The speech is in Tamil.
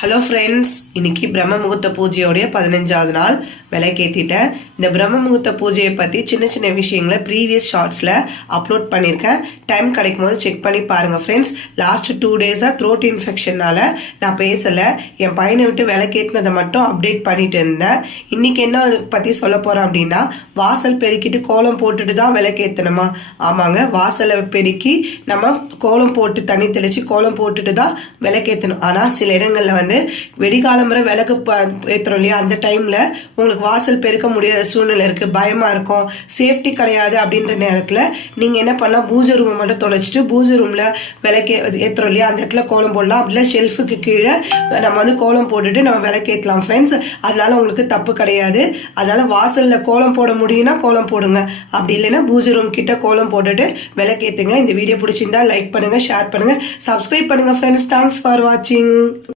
ஹலோ ஃப்ரெண்ட்ஸ், இன்னைக்கு பிரம்ம முகூர்த்த பூஜையோடைய 15வது நாள் விளக்கேற்றிட்டேன். இந்த பிரம்ம முகூர்த்த பூஜையை பற்றி சின்ன சின்ன விஷயங்களை ப்ரீவியஸ் ஷார்ட்ஸில் அப்லோட் பண்ணியிருக்கேன். டைம் கிடைக்கும் போது செக் பண்ணி பாருங்கள் ஃப்ரெண்ட்ஸ். லாஸ்ட் 2 டேஸாக த்ரோட் இன்ஃபெக்ஷனால் நான் பேசலை. என் பையனை விட்டு விளக்கேற்றினதை மட்டும் அப்டேட் பண்ணிட்டு இருந்தேன். இன்றைக்கி என்ன பற்றி சொல்ல போகிறேன் அப்படின்னா, வாசல் பெருக்கிட்டு கோலம் போட்டுட்டு தான் விளக்கேற்றணுமா? ஆமாங்க, வாசலை பெருக்கி நம்ம கோலம் போட்டு தண்ணி தெளித்து கோலம் போட்டுட்டு தான் விளக்கேற்றணும். ஆனால் சில இடங்களில் வெடிகாலம்பரை விளக்கு ஏற்றுறோம் இல்லையா, அந்த டைம்ல உங்களுக்கு வாசல் பெருக்க முடியாத சூழ்நிலை இருக்கு, பயமா இருக்கும், சேஃப்டி கிடையாது அப்படின்ற நேரத்துல நீங்க என்ன பண்ணலாம், பூஜை ரூமை மட்டும் தொலைச்சிட்டு பூஜை ரூம்ல விளக்கு ஏற்றுறோம் இல்லையா, அந்த இடத்துல கோலம் போடலாம். அப்படில ஷெல்ஃபுக்கு கீழே நம்ம கோலம் போட்டுட்டு நம்ம விளக்கேற்றலாம் ஃப்ரெண்ட்ஸ். அதனால உங்களுக்கு தப்பு கிடையாது. அதனால வாசல்ல கோலம் போட முடியும்னா கோலம் போடுங்க, அப்படி இல்லைன்னா பூஜை ரூம் கிட்ட கோலம் போட்டுட்டு விளக்கேற்றுங்க. இந்த வீடியோ பிடிச்சிருந்தா லைக் பண்ணுங்க, ஷேர் பண்ணுங்க, சப்ஸ்கிரைப் பண்ணுங்க ஃப்ரெண்ட்ஸ். தேங்க்ஸ் ஃபார் வாட்சிங்.